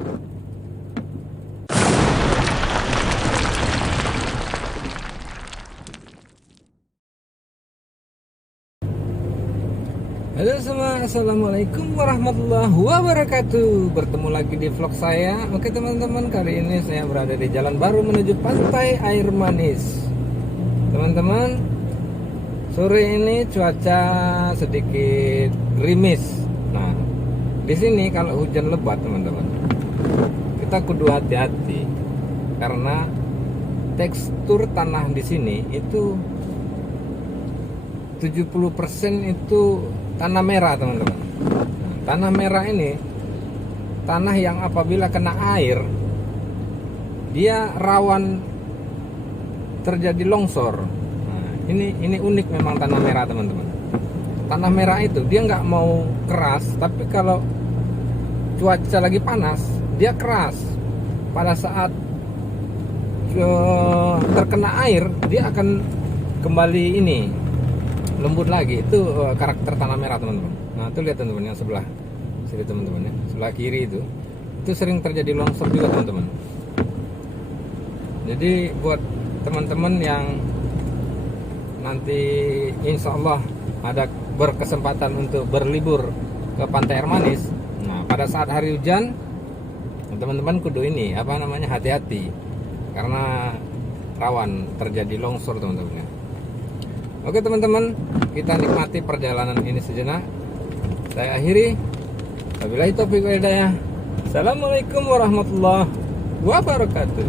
Halo semua, assalamualaikum warahmatullahi wabarakatuh. Bertemu lagi di vlog saya. Oke teman-teman, kali ini saya berada di jalan baru menuju pantai Air Manis. Teman-teman, sore ini cuaca sedikit gerimis. Nah, di sini kalau hujan lebat teman-teman, kita kudu hati-hati karena tekstur tanah di sini itu 70% itu tanah merah teman-teman. Tanah merah ini tanah yang apabila kena air dia rawan terjadi longsor. Nah, ini unik memang tanah merah teman-teman. Tanah merah itu dia nggak mau keras, tapi kalau cuaca lagi panas dia keras. Pada saat terkena air dia akan kembali ini lembut lagi. Itu karakter tanah merah teman-teman. Nah itu lihat teman-teman yang sebelah sini teman-teman ya, sebelah kiri itu sering terjadi longsor juga teman-teman. Jadi buat teman-teman yang nanti insya Allah ada berkesempatan untuk berlibur ke Pantai Air Manis, nah pada saat hari hujan teman-teman kudu ini hati-hati karena rawan terjadi longsor teman-teman ya. Oke teman-teman, kita nikmati perjalanan ini sejenak. Saya akhiri. Wabillahi taufiq wal hidayah. Assalamualaikum warahmatullahi wabarakatuh.